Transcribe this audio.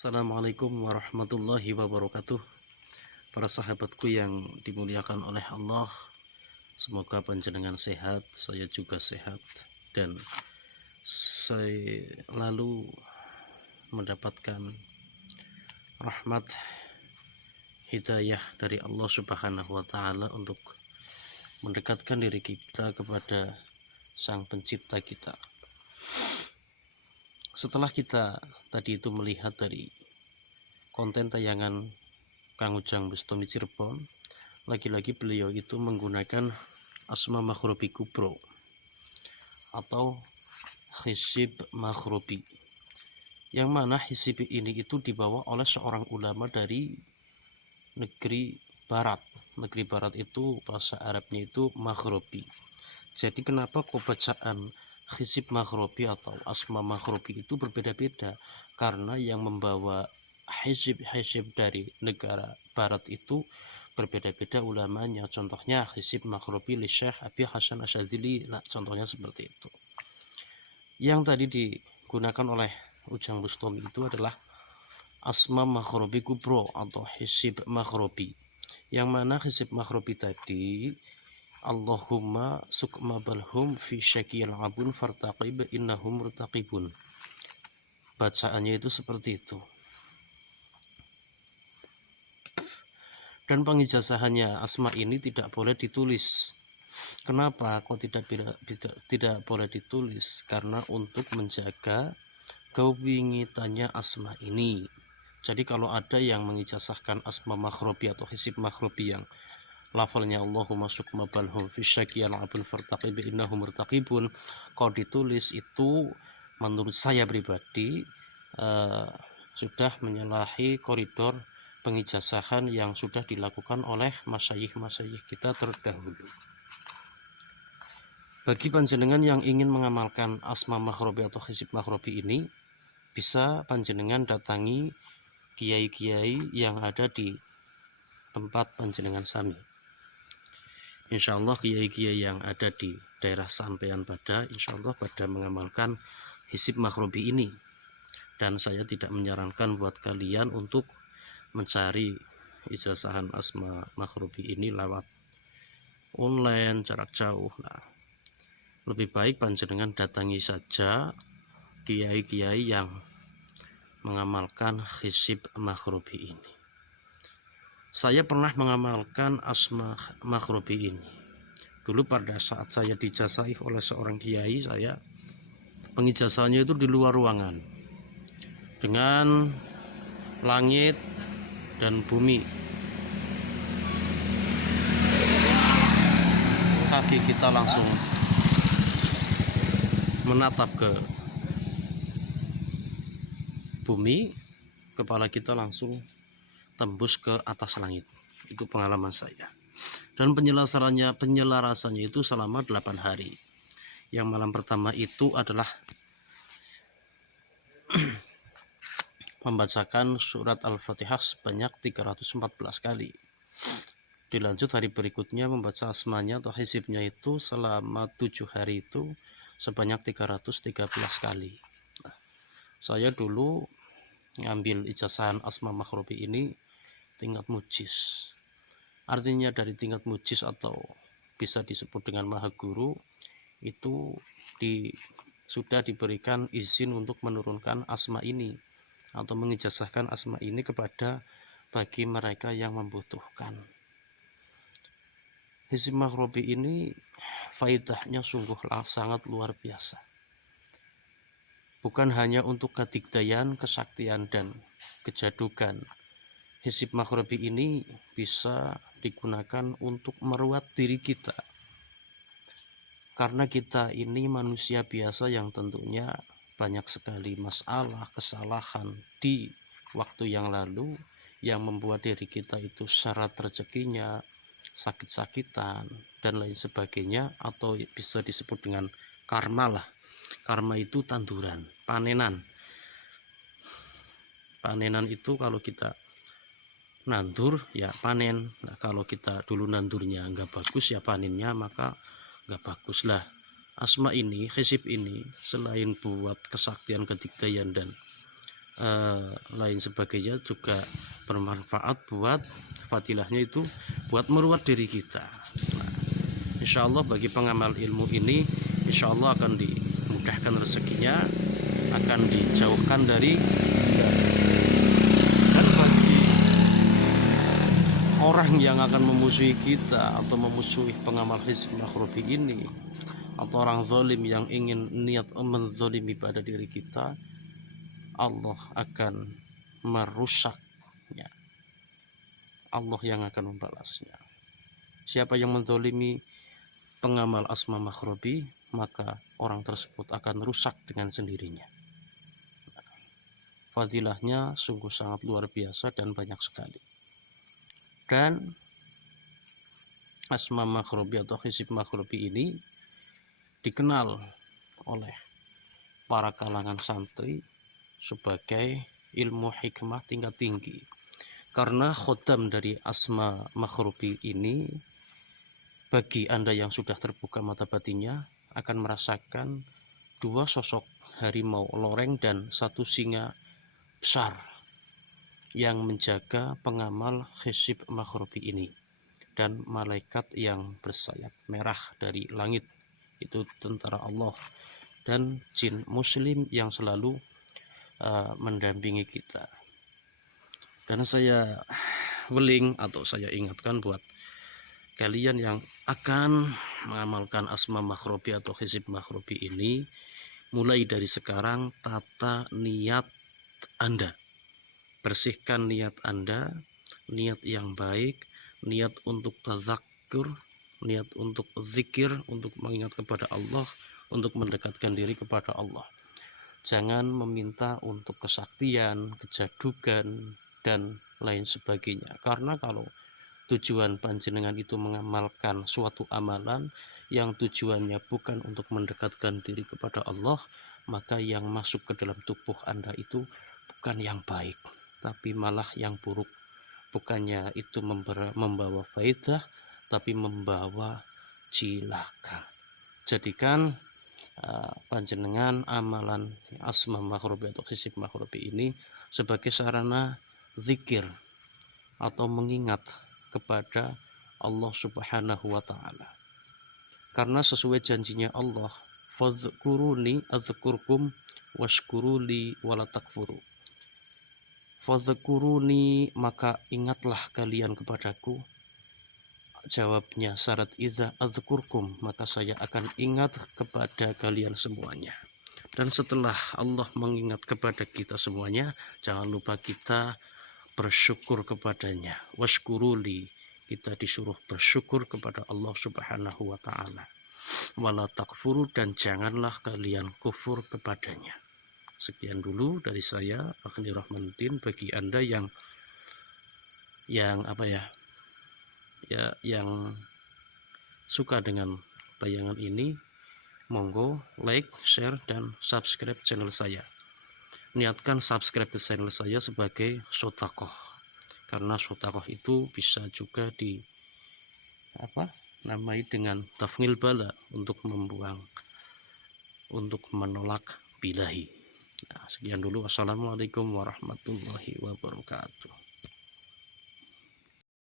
Assalamualaikum warahmatullahi wabarakatuh. Para sahabatku yang dimuliakan oleh Allah, semoga panjenengan sehat, saya juga sehat, dan saya lalu mendapatkan rahmat hidayah dari Allah Subhanahu wa Ta'ala untuk mendekatkan diri kita kepada Sang Pencipta kita. Setelah kita tadi itu melihat dari konten tayangan Kang Ujang Bustami Cirebon, lagi-lagi beliau itu menggunakan asma makhrobi kubro atau hisib makhrobi, yang mana hisib ini itu dibawa oleh seorang ulama dari negeri barat. Negeri barat itu bahasa Arabnya itu makhrobi. Jadi kenapa kok bacaan hisib makhrobi atau asma makhrobi itu berbeda-beda? Karena yang membawa hisib dari negara barat itu berbeda-beda ulamanya. Contohnya hisib makhrobi li Syekh Abi Hasan Asyadzili. Nah, contohnya seperti itu. Yang tadi digunakan oleh Ujang Bustami itu adalah asma makhrobi kubro atau hisib makhrobi, yang mana hisib makhrobi tadi Allahumma sukma balhum fi syakil abun fartaqib innahum murtaqibun. Bacaannya itu seperti itu. Dan pengijazahannya asma ini tidak boleh ditulis. Kenapa kok tidak boleh ditulis? Karena untuk menjaga kewingitannya asma ini. Jadi kalau ada yang mengijazahkan asma makhrobi atau hisib makhrobi yang lafalnya Allahumma sukma balhum fi syakil abun fartaqib innahum murtaqibun, kalau ditulis itu menurut saya pribadi sudah menyalahi koridor pengijazahan yang sudah dilakukan oleh masyayikh kita terdahulu. Bagi panjenengan yang ingin mengamalkan asma makhrobi atau hisib makhrobi ini, bisa panjenengan datangi kiai-kiai yang ada di tempat panjenengan sami. Insya Allah kiai-kiai yang ada di daerah sampean pada insya Allah pada mengamalkan hisib makhrobi ini. Dan saya tidak menyarankan buat kalian untuk mencari ijazahan asma makhrobi ini lewat online jarak jauh. Nah, lebih baik panjenengan datangi saja kiai-kiai yang mengamalkan hisib makhrobi ini. Saya pernah mengamalkan asma makhrobi ini. Dulu pada saat saya dijazahi oleh seorang kiai, saya pengijazahannya itu di luar ruangan dengan langit dan bumi. Kaki kita langsung menatap ke bumi, kepala kita langsung tembus ke atas langit. Itu pengalaman saya. Dan penyelarasannya itu selama 8 hari. Yang malam pertama itu adalah membacakan surat Al-Fatihah sebanyak 314 kali. Dilanjut hari berikutnya membaca asmanya atau hisibnya itu selama 7 hari itu sebanyak 313 kali. Nah, saya dulu ngambil ijazahan asma makhrobi ini tingkat mujiz. Artinya dari tingkat mujiz atau bisa disebut dengan maha guru itu sudah diberikan izin untuk menurunkan asma ini atau mengijazahkan asma ini kepada bagi mereka yang membutuhkan. Hisib makhrobi ini faedahnya sungguhlah sangat luar biasa. Bukan hanya untuk kedigdayan, kesaktian, dan kejadukan. Hisib makhrobi ini bisa digunakan untuk merawat diri kita. Karena kita ini manusia biasa yang tentunya banyak sekali masalah, kesalahan di waktu yang lalu yang membuat diri kita itu syarat rezekinya, sakit-sakitan, dan lain sebagainya, atau bisa disebut dengan karma lah. Karma itu tanduran, panenan. Panenan itu kalau kita nandur ya panen. Nah, kalau kita dulu nandurnya nggak bagus ya panennya maka nggak bagus lah. Asma ini, hisib ini selain buat kesaktian, kedigdayan, dan lain sebagainya juga bermanfaat buat fadilahnya itu buat merawat diri kita. Insya Allah bagi pengamal ilmu ini insya Allah akan dimudahkan rezekinya, akan dijauhkan dari dan bagi orang yang akan memusuhi kita atau memusuhi pengamal hizb maghribi ini atau orang zalim yang ingin niat menzalimi pada diri kita, Allah akan merusaknya. Allah yang akan membalasnya. Siapa yang menzalimi pengamal asma maghribi, maka orang tersebut akan rusak dengan sendirinya. Fadilahnya sungguh sangat luar biasa dan banyak sekali. Dan asma maghribi atau hizb maghribi ini dikenal oleh para kalangan santri sebagai ilmu hikmah tingkat tinggi, karena khodam dari asma maghribi ini bagi Anda yang sudah terbuka mata batinnya akan merasakan dua sosok harimau loreng dan satu singa besar yang menjaga pengamal hizb maghribi ini, dan malaikat yang bersayap merah dari langit, itu tentara Allah, dan jin muslim yang selalu mendampingi kita. Dan saya weling atau saya ingatkan buat kalian yang akan mengamalkan asma maghribi atau hizb maghribi ini, mulai dari sekarang tata niat Anda, bersihkan niat Anda, niat yang baik, niat untuk tazakkur, niat untuk zikir, untuk mengingat kepada Allah, untuk mendekatkan diri kepada Allah. Jangan meminta untuk kesaktian, kejadugan, dan lain sebagainya, karena kalau tujuan panjenengan itu mengamalkan suatu amalan yang tujuannya bukan untuk mendekatkan diri kepada Allah, maka yang masuk ke dalam tubuh Anda itu bukan yang baik, tapi malah yang buruk. Bukannya itu membawa faedah, tapi membawa cilaka. Jadikan panjenengan amalan asma maghribi atau hizb maghribi ini sebagai sarana zikir atau mengingat kepada Allah Subhanahu wa ta'ala, karena sesuai janjinya Allah, fadhkuruni adzkurkum washkuruli wala takfuru. Fadhkuruni, maka ingatlah kalian kepadaku. Jawabnya syarat idza adzkurkum, maka saya akan ingat kepada kalian semuanya. Dan setelah Allah mengingat kepada kita semuanya, jangan lupa kita bersyukur kepadanya. Washkuruli, kita disuruh bersyukur kepada Allah Subhanahu wa ta'ala. Wala takfuru, dan janganlah kalian kufur kepadanya. Sekian dulu dari saya, Akhli Rahmanuddin. Bagi Anda yang suka dengan tayangan ini, monggo like, share, dan subscribe channel saya. Niatkan subscribe ke channel saya sebagai sotakoh, karena sotakoh itu bisa juga namai dengan tafngil bala, untuk menolak bilahi. Nah, sekian dulu. Wassalamualaikum warahmatullahi wabarakatuh.